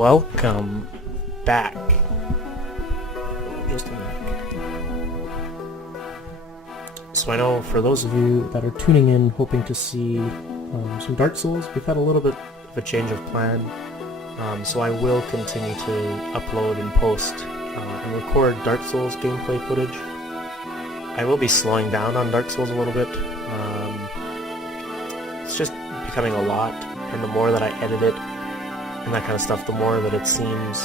Welcome back. Just a minute. So I know for those of you that are tuning in hoping to see some Dark Souls, we've had a little bit of a change of plan. So I will continue to upload and post and record Dark Souls gameplay footage. I will be slowing down on Dark Souls a little bit. It's just becoming a lot, and the more that I edit it and that kind of stuff, the more that it seems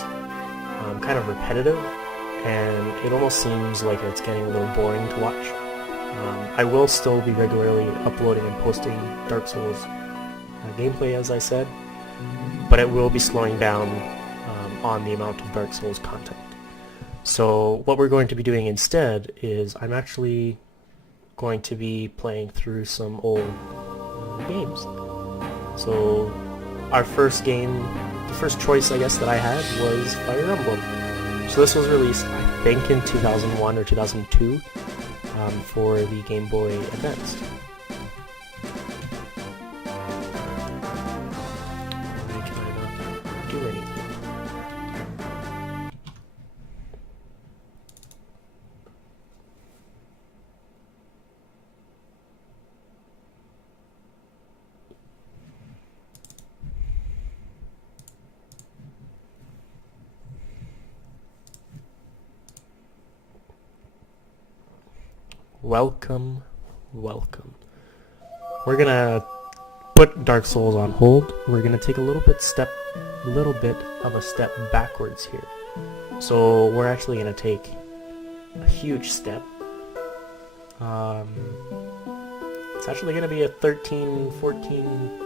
kind of repetitive, and it almost seems like it's getting a little boring to watch. I will still be regularly uploading and posting Dark Souls gameplay, as I said, but it will be slowing down on the amount of Dark Souls content. So what we're going to be doing instead is I'm actually going to be playing through some old games. So our first game, the first choice I guess that I had was Fire Emblem. So this was released I think in 2001 or 2002 for the Game Boy Advance. Why can I not do anything? Welcome. We're gonna put Dark Souls on hold. We're gonna take a little bit of a step backwards here. So we're actually gonna take a huge step. It's actually gonna be a 13, 14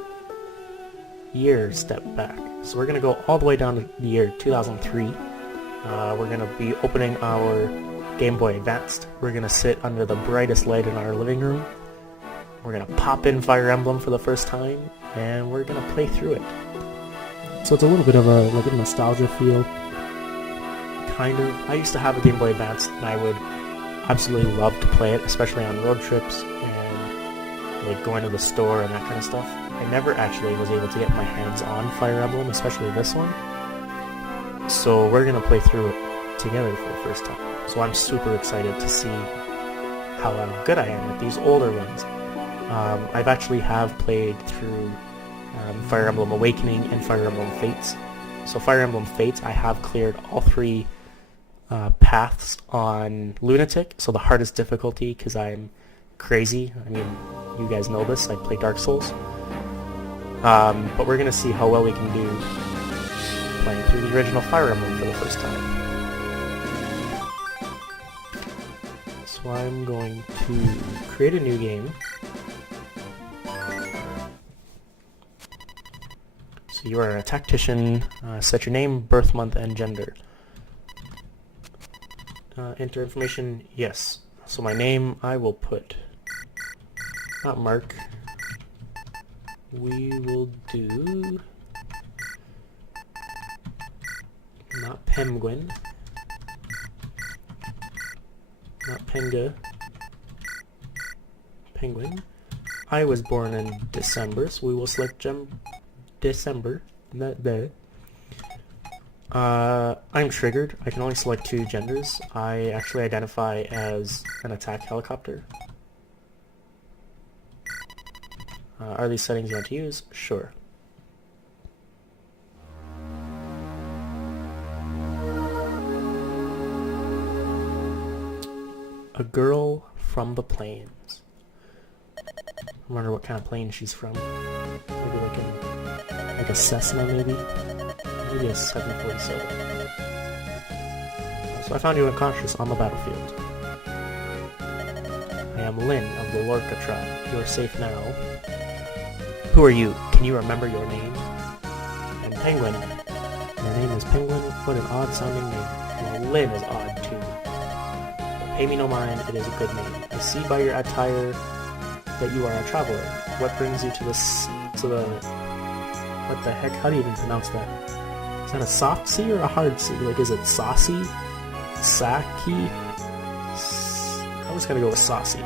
year step back. So we're gonna go all the way down to the year 2003. We're gonna be opening our Game Boy Advanced. We're gonna sit under the brightest light in our living room. We're gonna pop in Fire Emblem for the first time, and we're gonna play through it. So it's a little bit of a nostalgia feel, kind of. I used to have a Game Boy Advance, and I would absolutely love to play it, especially on road trips and like going to the store and that kind of stuff. I never actually was able to get my hands on Fire Emblem, especially this one. So we're gonna play through it together for the first time. So I'm super excited to see how good I am at these older ones. I've actually played through Fire Emblem Awakening and Fire Emblem Fates. So Fire Emblem Fates, I have cleared all three paths on Lunatic, so the hardest difficulty, because I'm crazy. I mean, you guys know this, I play Dark Souls. But we're going to see how well we can do playing through the original Fire Emblem for the first time. So I'm going to create a new game. So you are a tactician. Set your name, birth month, and gender. Enter information, yes. So my name, I will put, not Mark. We will do, not Penguin. Not Penga. Penguin. I was born in December, so we will select December. Not there. I'm triggered. I can only select two genders. I actually identify as an attack helicopter. Are these settings you want to use? Sure. A girl from the plains. I wonder what kind of plane she's from. Maybe like a Cessna, maybe? Maybe a 747. So I found you unconscious on the battlefield. I am Lynn of the Lorca tribe. You are safe now. Who are you? Can you remember your name? I'm Penguin. Your name is Penguin? What an odd sounding name. Well, Lynn is odd too. Pay me no mind, it is a good name. I see by your attire that you are a traveler. What brings you to the what the heck? How do you even pronounce that? Is that a soft C or a hard C? Like, is it saucy? Saki? I'm just gonna go with saucy.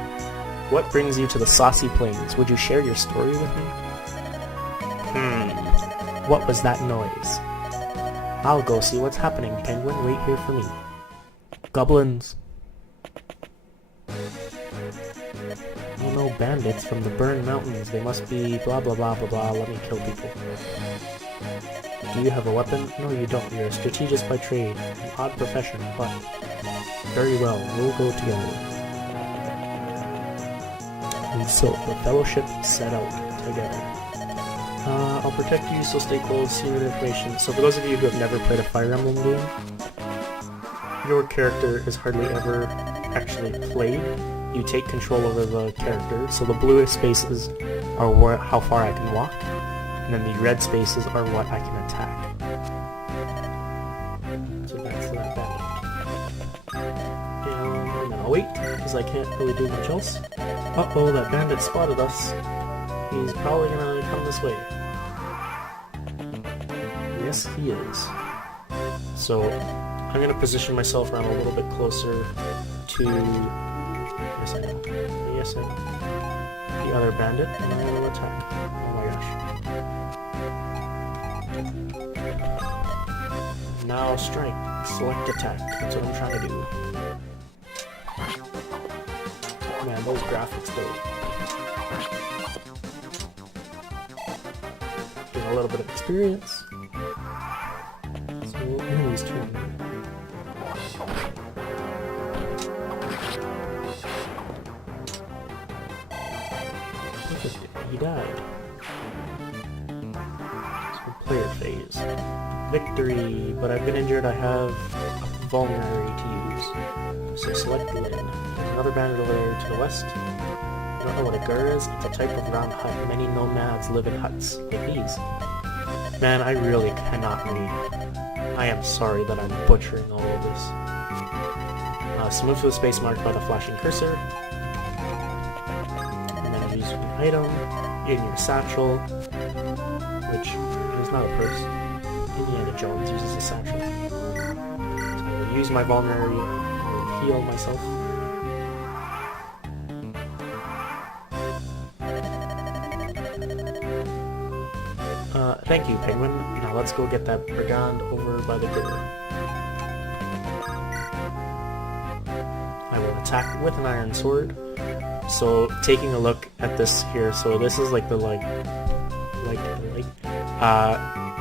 What brings you to the saucy plains? Would you share your story with me? What was that noise? I'll go see what's happening, Penguin. Wait here for me. Goblins. Oh no, bandits from the burned mountains. They must be blah blah blah blah blah. Let me kill people. Do you have a weapon? No, you don't. You're a strategist by trade. An odd profession, but... Very well, we'll go together. And so, the Fellowship set out together. I'll protect you, so stay close, secret information. So for those of you who have never played a Fire Emblem game, your character is hardly ever actually played. You take control over the character, so the blue spaces are how far I can walk, and then the red spaces are what I can attack. So that's that battle. And then I'll wait, because I can't really do much else. Uh-oh, that bandit spotted us. He's probably gonna come this way. Yes, he is. So, I'm gonna position myself around a little bit closer to... Yes, I am. Yes, I am. The other bandit, and I'm gonna attack. Oh my gosh. Now strike. Select attack. That's what I'm trying to do. Man, those graphics though. Getting a little bit of experience. So, enemy's turn. He died. So, player phase. Victory, but I've been injured. I have a vulnerary to use. So select Lynn. There's another bandit over there to the west. You don't know what a gur is? It's a type of round hut. Many nomads live in huts like these. Man, I really cannot read. I am sorry that I'm butchering all of this. So move to the space marked by the flashing cursor. And then use an item in your satchel, which is not a purse. Indiana Jones uses a satchel. So I will use my vulnerary and heal myself. Thank you, Penguin. Now let's go get that brigand over by the river. I will attack with an iron sword. So, taking a look at this here, so this is like the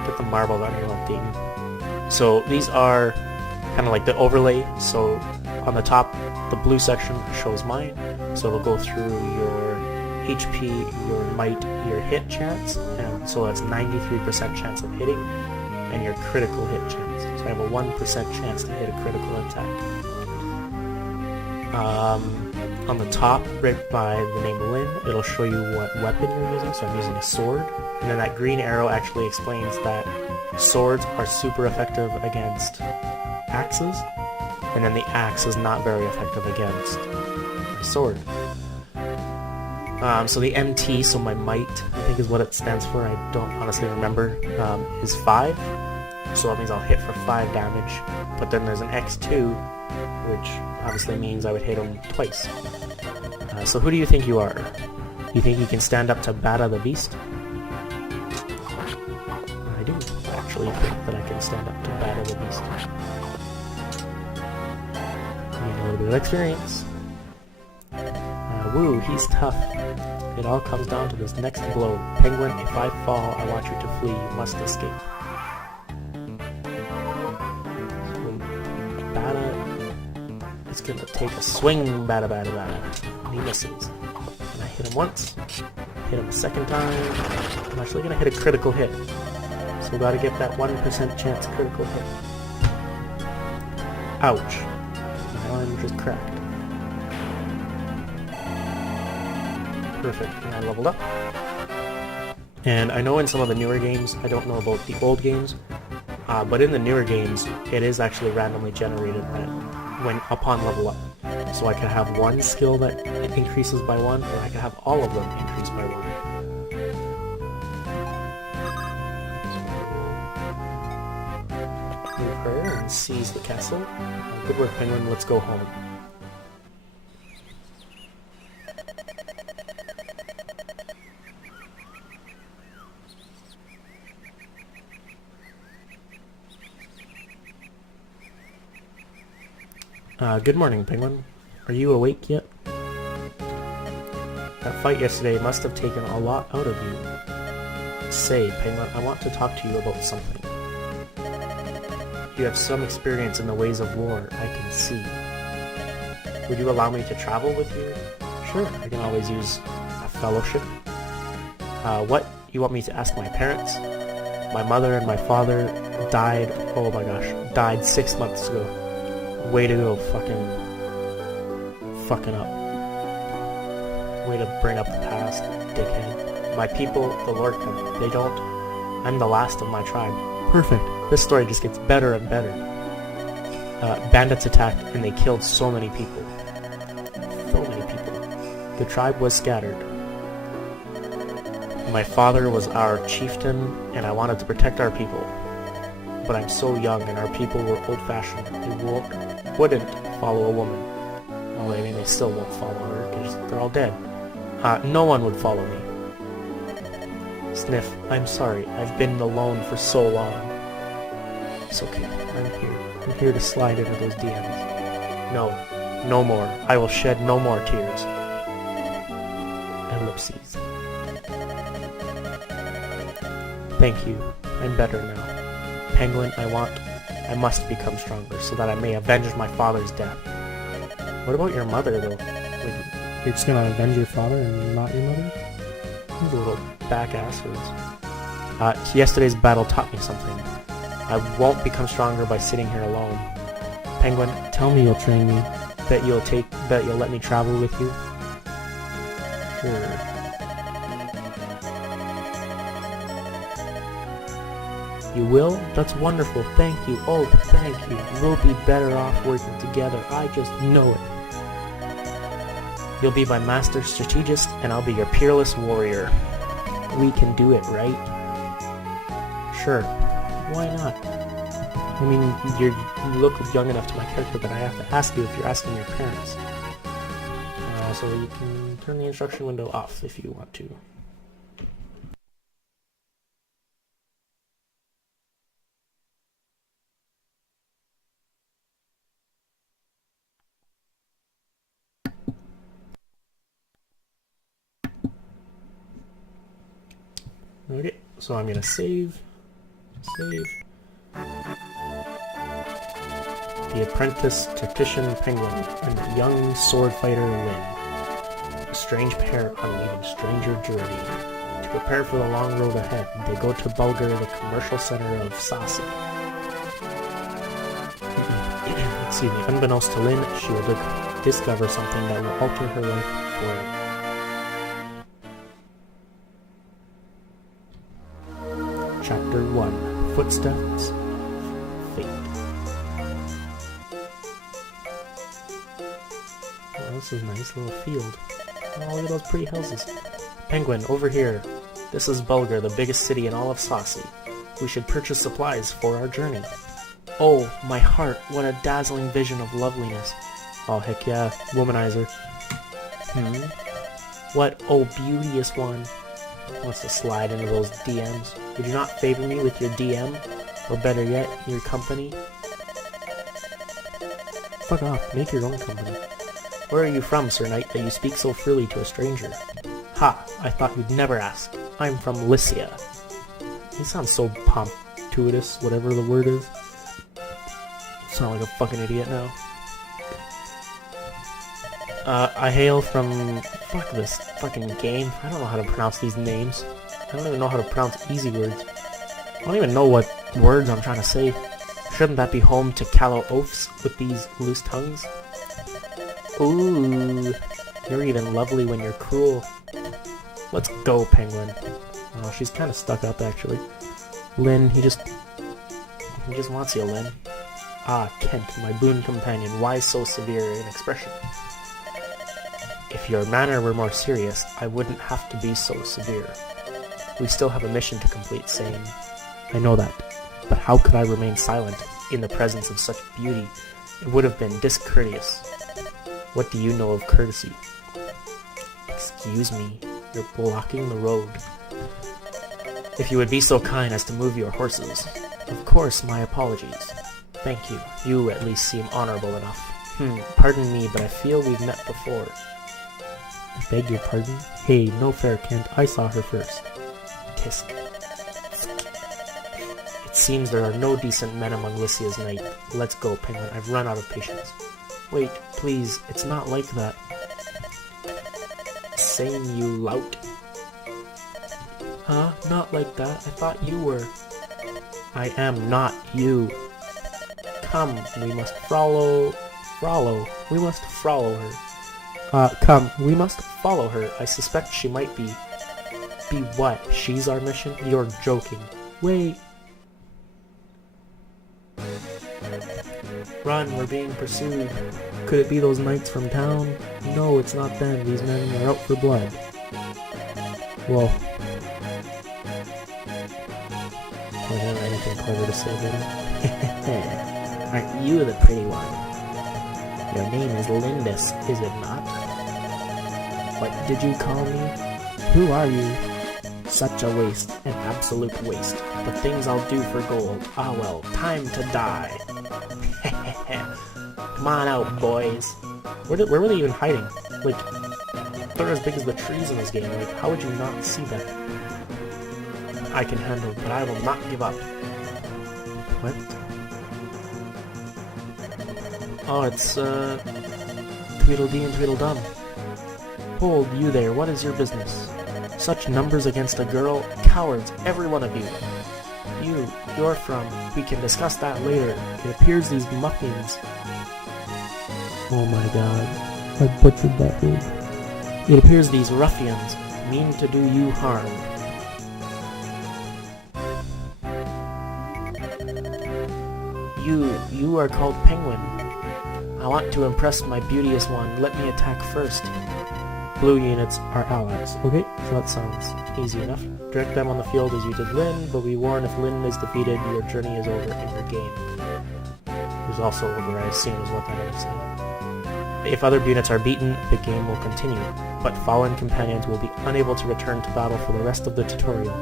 get the marble that I'm updating. So these are kind of like the overlay. So on the top, the blue section shows mine. So it'll go through your HP, your might, your hit chance, and so that's 93% chance of hitting, and your critical hit chance. So I have a 1% chance to hit a critical attack. On the top, right by the name Lynn, it'll show you what weapon you're using. So I'm using a sword, and then that green arrow actually explains that swords are super effective against axes, and then the axe is not very effective against my sword. So the MT, so my might, I think is what it stands for, I don't honestly remember, is 5. So that means I'll hit for 5 damage. But then there's an X2, which obviously means I would hit him twice. So who do you think you are? You think you can stand up to Bada the Beast? I do actually think that I can stand up to Bada the Beast. Need a little bit of experience. Woo, he's tough. It all comes down to this next blow. Penguin, if I fall, I want you to flee. You must escape. So, Bada is gonna take a swing, Bada. And he misses. And I hit him once, hit him a second time. I'm actually gonna hit a critical hit. So we gotta get that 1% chance critical hit. Ouch. My arm just cracked. Perfect, and I leveled up. And I know in some of the newer games, I don't know about the old games, but in the newer games, it is actually randomly generated when upon level up. So I can have one skill that increases by 1, or I can have all of them increase by 1. So move her and seize the castle. Good work, Penguin, let's go home. Good morning, Penguin. Are you awake yet? That fight yesterday must have taken a lot out of you. Say, Penguin, I want to talk to you about something. You have some experience in the ways of war, I can see. Would you allow me to travel with you? Sure, I can always use a fellowship. What? You want me to ask my parents? My mother and my father died, oh my gosh, died 6 months ago. Way to go, fucking up. Way to bring up the past, dickhead. My people, the Lord come, they don't. I'm the last of my tribe. Perfect. This story just gets better and better. Bandits attacked and they killed so many people. So many people. The tribe was scattered. My father was our chieftain and I wanted to protect our people. But I'm so young and our people were old-fashioned. They wouldn't follow a woman. Well, I mean, they still won't follow her because they're all dead. No one would follow me. Sniff, I'm sorry. I've been alone for so long. It's okay. I'm here. I'm here to slide into those DMs. No. No more. I will shed no more tears. Ellipses. Thank you. I'm better now. Penguin, I must become stronger so that I may avenge my father's death. What about your mother, though? Like, you're just gonna avenge your father and not your mother? These little back-assers. Yesterday's battle taught me something. I won't become stronger by sitting here alone. Penguin, tell me you'll train me. Bet you'll let me travel with you? Sure. You will? That's wonderful. Thank you. Oh, thank you. We'll be better off working together. I just know it. You'll be my master strategist, and I'll be your peerless warrior. We can do it, right? Sure. Why not? I mean, you look young enough to my character, but I have to ask you if you're asking your parents. So you can turn the instruction window off if you want to. Okay, so I'm gonna save. The apprentice tactician Penguin and the young sword fighter Lin. A strange pair on an even stranger journey. To prepare for the long road ahead, they go to Bulgar, the commercial center of Sasi. Excuse me, unbeknownst to Lin, she will discover something that will alter her life forever. Chapter 1. Footsteps. Fate. Oh, this is a nice little field. Oh, look at those pretty houses. Penguin, over here. This is Bulgar, the biggest city in all of Sasi. We should purchase supplies for our journey. Oh, my heart, what a dazzling vision of loveliness. Oh, heck yeah, womanizer. What, oh, beauteous one. Wants to slide into those DMs. Would you not favor me with your DM? Or better yet, your company? Fuck off, make your own company. Where are you from, Sir Knight, that you speak so freely to a stranger? Ha, I thought you'd never ask. I'm from Lycia. He sounds so pompous, whatever the word is. Sound like a fucking idiot now. I hail from... Fuck this fucking game. I don't know how to pronounce these names. I don't even know how to pronounce easy words. I don't even know what words I'm trying to say. Shouldn't that be home to callow oafs with these loose tongues? Ooh, you're even lovely when you're cruel. Let's go, Penguin. Oh, she's kind of stuck up, actually. Lin, he just wants you, Lin. Ah, Kent, my boon companion, why so severe in expression? If your manner were more serious, I wouldn't have to be so severe. We still have a mission to complete, saying, I know that, but how could I remain silent in the presence of such beauty? It would have been discourteous. What do you know of courtesy? Excuse me, you're blocking the road. If you would be so kind as to move your horses. Of course, my apologies. Thank you. You at least seem honorable enough. Pardon me, but I feel we've met before. I beg your pardon? Hey, no fair, Kent. I saw her first. Kiss. It seems there are no decent men among Lycia's knight. Let's go, Penguin. I've run out of patience. Wait, please. It's not like that. Same, you lout. Huh? Not like that. I thought you were. I am not you. Come, we must follow... We must follow her. Come, we must follow her. I suspect she might be... Be what? She's our mission? You're joking. Wait. Run, we're being pursued. Could it be those knights from town? No, it's not them. These men are out for blood. Whoa. Do I have anything clever to say there? Aren't you the pretty one? Your name is Lindis, is it not? What did you call me? Who are you? Such a waste, an absolute waste. The things I'll do for gold. Ah well, time to die. Come on out, boys. Where were they even hiding? Like, they're as big as the trees in this game. Like, how would you not see that? I can handle it, but I will not give up. What? Oh, it's, Tweedledee and Tweedledum. Hold, you there, what is your business? Such numbers against a girl? Cowards, every one of you. You're from... We can discuss that later. It appears these muffins... Oh my god. I butchered that word. It appears these ruffians mean to do you harm. You are called Penguin. I want to impress my beauteous one. Let me attack first. Blue units are allies. Okay, so that sounds easy enough. Direct them on the field as you did Lynn, but we warn if Lynn is defeated, your journey is over and your game is also over, I assume is what that is saying. If other units are beaten, the game will continue, but fallen companions will be unable to return to battle for the rest of the tutorial.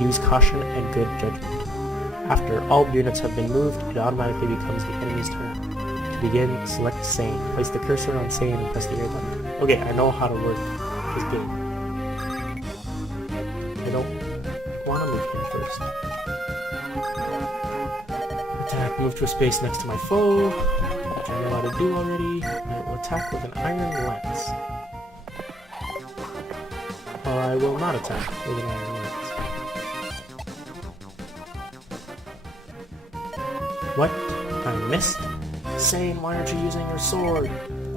Use caution and good judgment. After all units have been moved, it automatically becomes the enemy's turn. To begin, select Sane. Place the cursor on Sane and press the air button. Okay, I know how to work this game. I don't want to move him first. Attack, move to a space next to my foe, which I know how to do already. I will attack with an iron lance. Or I will not attack with an iron lance. What? I missed? Sane, why aren't you using your sword?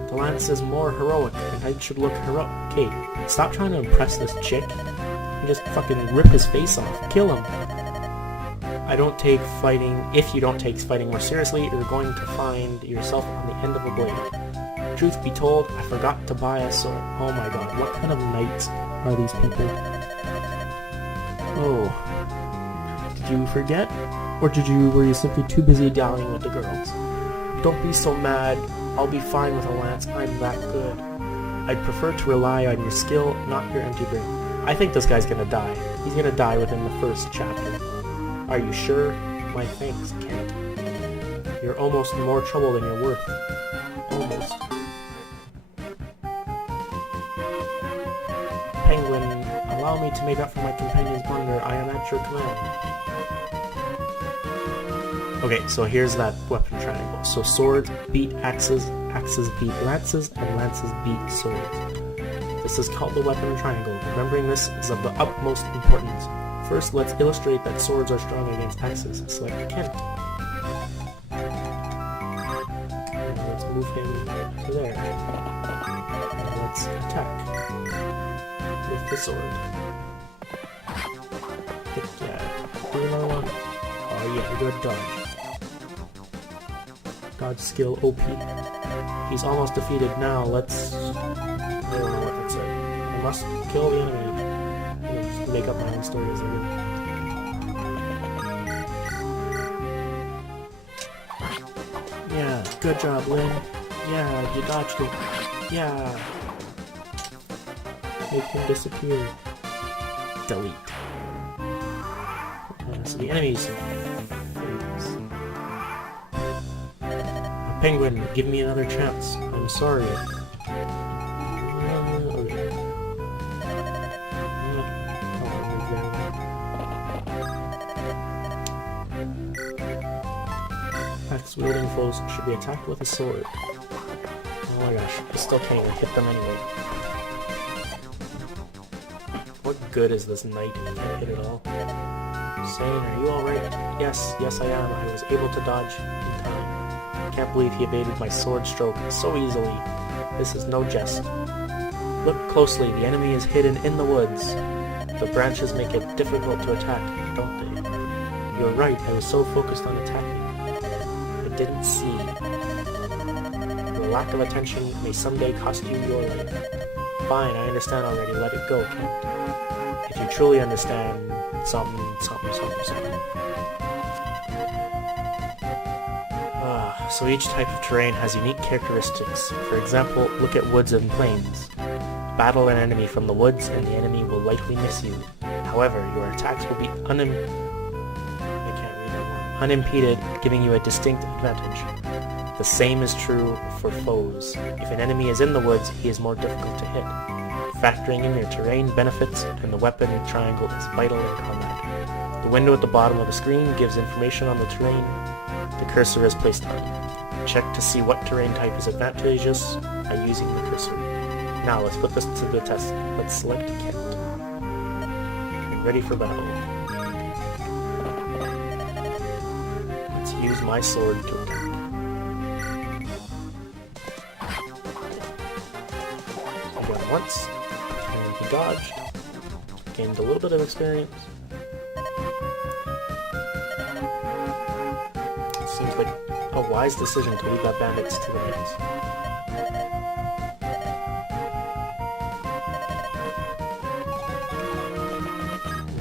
The lance is more heroic, and I should look heroic. Okay, stop trying to impress this chick, and just fucking rip his face off. Kill him. I don't take fighting... If you don't take fighting more seriously, you're going to find yourself on the end of a blade. Truth be told, I forgot to buy a sword. Oh my god, what kind of knights are these people? Oh. Did you forget? Or were you simply too busy dallying with the girls? Don't be so mad. I'll be fine with a lance. I'm that good. I'd prefer to rely on your skill, not your empty brain. I think this guy's gonna die. He's gonna die within the first chapter. Are you sure? My thanks, Kent. You're almost more trouble than you're worth. Almost. Penguin, allow me to make up for my companion's blunder. I am at your command. Okay, so here's that weapon triangle. So swords beat axes, axes beat lances, and lances beat swords. This is called the weapon triangle. Remembering this is of the utmost importance. First, let's illustrate that swords are strong against axes. Select Kent. And let's move him to there. And let's attack with the sword. Do another one. Oh yeah, good dodge. Dodge skill OP. He's almost defeated now. Let's... I don't know what that said. I must kill the enemy. I'm gonna just make up my own story as I go. Yeah, good job, Lynn. Yeah, you dodged it. Yeah. Make him disappear. Delete. So the enemies... A Penguin, give me another chance. I'm sorry. Okay. Axe-wielding foes should be attacked with a sword. Oh my gosh, I still can't even hit them anyway. What good is this knight if I can't hit it all? Sane, are you alright? Yes, I am. I was able to dodge in time. I can't believe he evaded my sword stroke so easily. This is no jest. Look closely, the enemy is hidden in the woods. The branches make it difficult to attack, don't they? You're right, I was so focused on attacking. I didn't see. Your lack of attention may someday cost you your life. Fine, I understand already, let it go, Kent. If you truly understand something. So each type of terrain has unique characteristics. For example, look at woods and plains. Battle an enemy from the woods and the enemy will likely miss you. However, your attacks will be unimpeded, giving you a distinct advantage. The same is true for foes. If an enemy is in the woods, he is more difficult to hit. Factoring in your terrain benefits and the weapon triangle is vital in combat. The window at the bottom of the screen gives information on the terrain the cursor is placed on. Check to see what terrain type is advantageous by using the cursor. Now let's put this to the test. Let's select Kent. And ready for battle. Let's use my sword to attack. I got him once, and he dodged. Gained a little bit of experience. Seems like a wise decision to leave that bandits to the knights.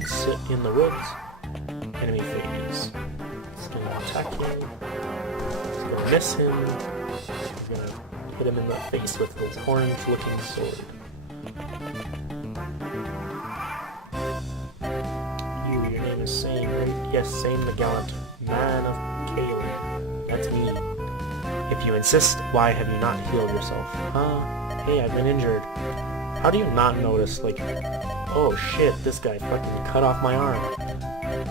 Sit in the woods. Enemy phase. It's gonna attack him. It's gonna miss him. We're gonna hit him in the face with his orange-looking sword. Your name is Sane, right? Yes, Sane the Gallant, man of Kalen. That's me. If you insist, why have you not healed yourself? Huh? Hey, I've been injured. How do you not notice, like, oh shit, this guy fucking cut off my arm.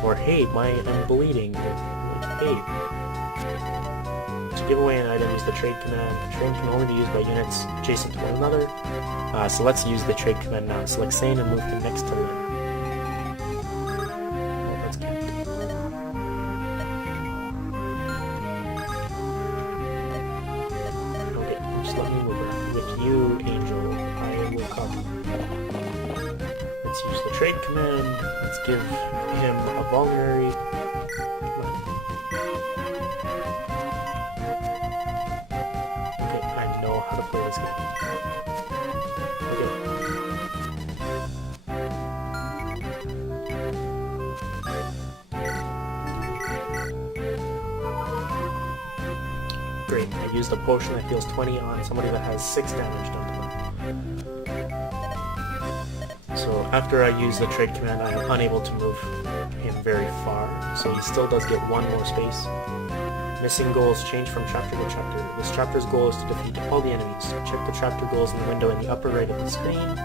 Or hey, I'm bleeding. Like, hey. To give away an item, use the trade command. Trade can only be used by units adjacent to one another. So let's use the trade command now. Select Sane and move him next to Lynn. Oh, that's good. Okay, just let me move her. With you, Angel, I will come. Let's use the trade command. Let's give him a vulnerary. Okay, I know how to play this game. Okay. Great, I used a potion that deals 20 on somebody that has 6 damage done to them. So after I use the trade command, I am unable to move him very far, so he still does get 1 more space. Missing goals change from chapter to chapter. This chapter's goal is to defeat all the enemies. Check the chapter goals in the window in the upper right of the screen.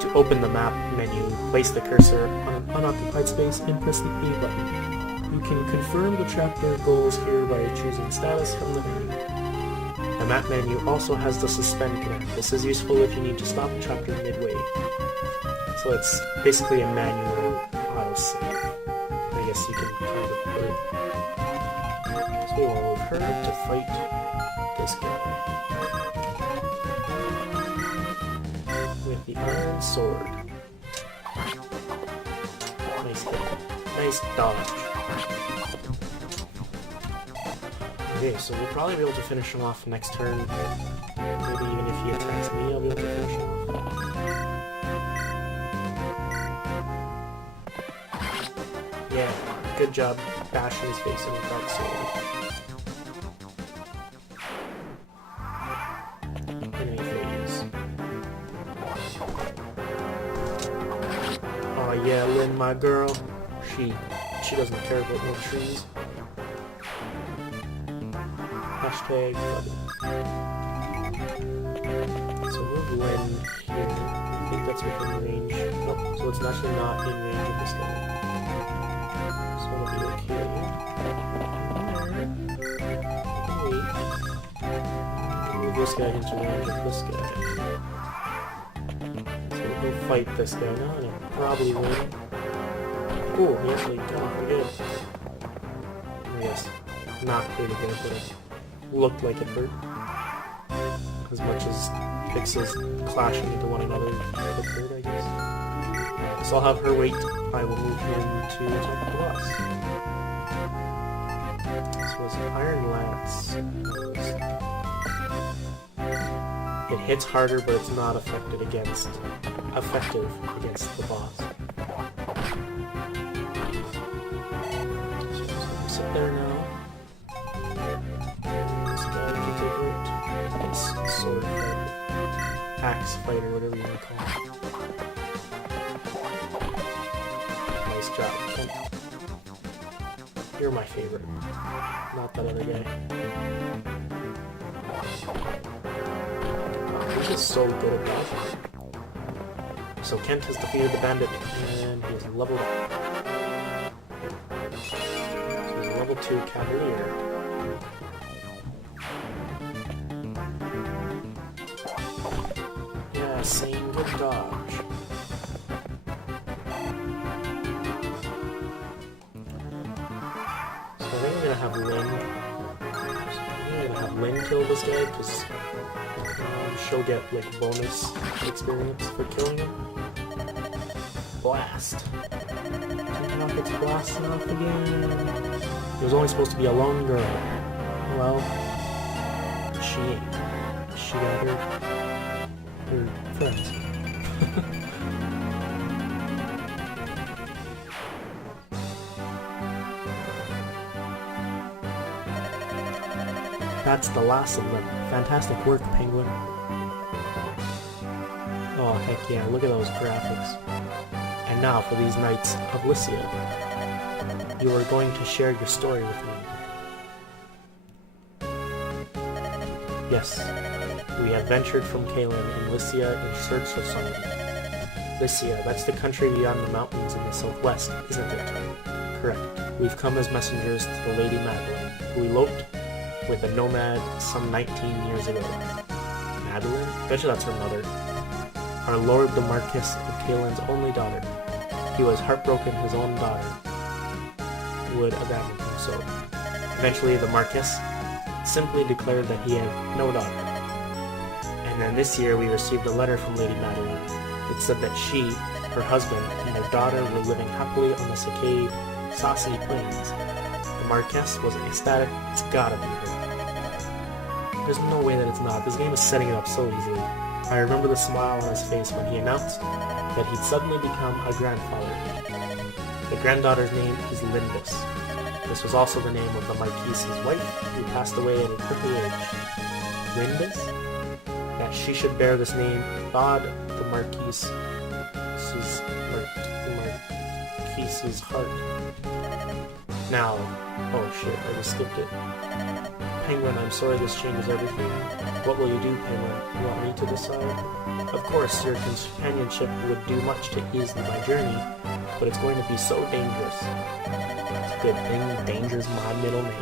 To open the map menu, place the cursor on an unoccupied space and press the A button. You can confirm the chapter goals here by choosing status from the menu. The map menu also has the suspend command. This is useful if you need to stop a chapter midway. So it's basically a manual autosave. I guess you can kind of put it. So we'll move her to fight this guy. With the iron sword. Nice hit. Nice dodge. Okay, so we'll probably be able to finish him off next turn. Maybe even if he attacks me, I'll be able to finish him off. Yeah, good job bashing his face in with that sword. Enemy phase. Oh yeah, Lynn, my girl. She doesn't care about no trees. Hashtag brother. So move Lynn here. I think that's within range. Nope, so it's actually not in range of this guy. So it'll be okay. Wait. Move this guy into range of this guy. So we'll go fight this guy now, and he'll probably win. Ooh, he actually got him pretty good. I guess not pretty good, but it looked like it hurt. As much as fixes clashing into one another occurred, I guess. So I'll have her wait. I will move him to attack the boss. This was Iron Lance. It hits harder, but it's not effective against the boss. So sit there now. This guy can take out. This sword fighter, axe fighter, whatever you want to call it. Nice job, Kent. You're my favorite, not that other guy. He's just so good at that. So Kent has defeated the bandit, and he is leveled up. So he's a level 2 cavalier. Yeah, same good dodge. So I think I'm gonna have Lynn kill this guy, because she'll get like bonus experience for killing him. Blast. Rockets blasting off again. He was only supposed to be a lone girl. Well, she ain't. She got her friends. That's the last of them. Fantastic work, Penguin. Oh, heck yeah, look at those graphics. And now for these Knights of Lycia. You are going to share your story with me. Yes, we have ventured from Caelan in Lycia in search of someone. Lycia, that's the country beyond the mountains in the southwest, isn't it? Correct. We've come as messengers to the Lady Madeline, who eloped with a nomad some 19 years ago. Madeline? Bet you that's her mother. Our lord the Marquess of Caelan's only daughter. He was heartbroken his own daughter would abandon him, so eventually the Marquess simply declared that he had no daughter. And then this year we received a letter from Lady Madeline. It said that she, her husband, and their daughter were living happily on the Saucy Plains. The Marquess was ecstatic. It's gotta be her. There's no way that it's not. This game is setting it up so easily. I remember the smile on his face when he announced that he'd suddenly become a grandfather. The granddaughter's name is Lindis. This was also the name of the Marquise's wife, who passed away at a quickly age. Lindis? That she should bear this name thawed the Marquise's heart. Now, oh shit, I just skipped it. Penguin, I'm sorry this changes everything. What will you do, Penguin? You want me to decide? Of course, your companionship would do much to ease my journey, but it's going to be so dangerous. It's a good thing danger's my middle name.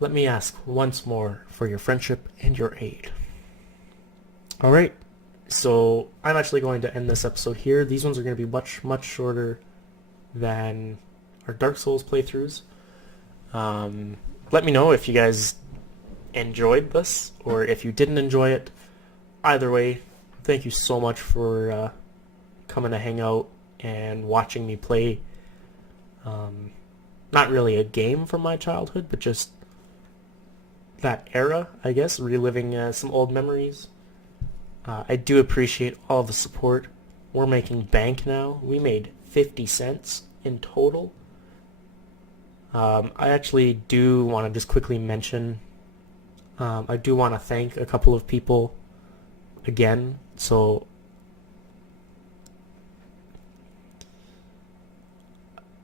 Let me ask once more for your friendship and your aid. Alright, so I'm actually going to end this episode here. These ones are going to be much, much shorter than our Dark Souls playthroughs. Let me know if you guys enjoyed this, or if you didn't enjoy it. Either way, thank you so much for coming to hang out and watching me play. Not really a game from my childhood, but just that era, I guess, reliving some old memories. I do appreciate all the support. We're making bank now. We made 50 cents in total. I actually do want to just quickly mention, I do want to thank a couple of people again. So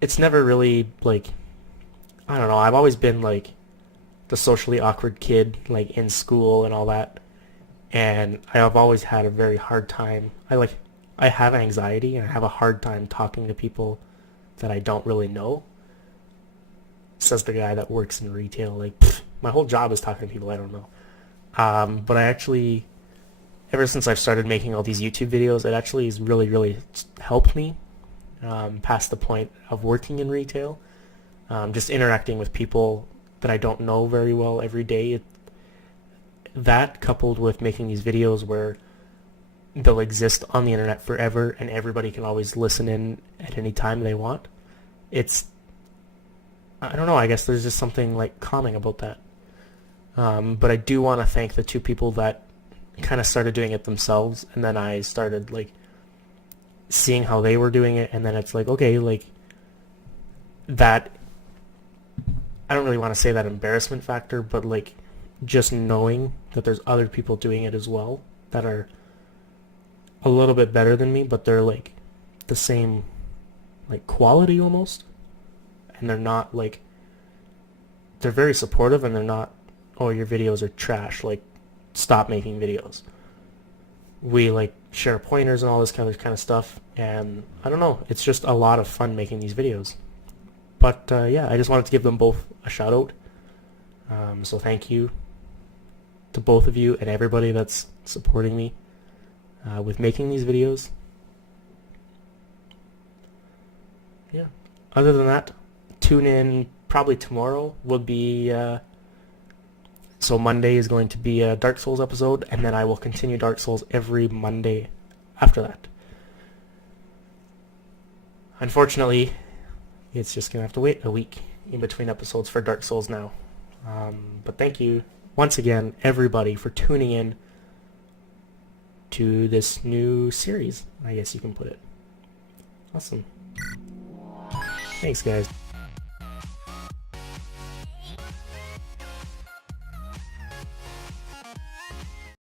it's never really like I don't know, I've always been like the socially awkward kid, like in school and all that, and I have always had a very hard time. I have anxiety and I have a hard time talking to people that I don't really know. Says the guy that works in retail. Like, pfft, my whole job is talking to people I don't know. But I actually, ever since I've started making all these YouTube videos, it actually has really, really helped me past the point of working in retail. Just interacting with people that I don't know very well every day. That coupled with making these videos where they'll exist on the internet forever and everybody can always listen in at any time they want. I don't know, I guess there's just something like calming about that. But I do want to thank the two people that kind of started doing it themselves, and then I started like seeing how they were doing it, and then it's like, okay, like that, I don't really want to say that embarrassment factor, but like just knowing that there's other people doing it as well that are a little bit better than me, but they're like the same like quality almost, and they're not like, they're very supportive, and they're not, oh, your videos are trash, like stop making videos. We like share pointers and all this kind of stuff, and I don't know, it's just a lot of fun making these videos. But yeah, I just wanted to give them both a shout out. So thank you to both of you and everybody that's supporting me with making these videos. Yeah. Other than that, tune in probably tomorrow. Will be so Monday is going to be a Dark Souls episode, and then I will continue Dark Souls every Monday after that. Unfortunately, it's just gonna have to wait a week in between episodes for Dark Souls now. But thank you once again, everybody, for tuning in to this new series, I guess you can put it. Awesome. Thanks, guys.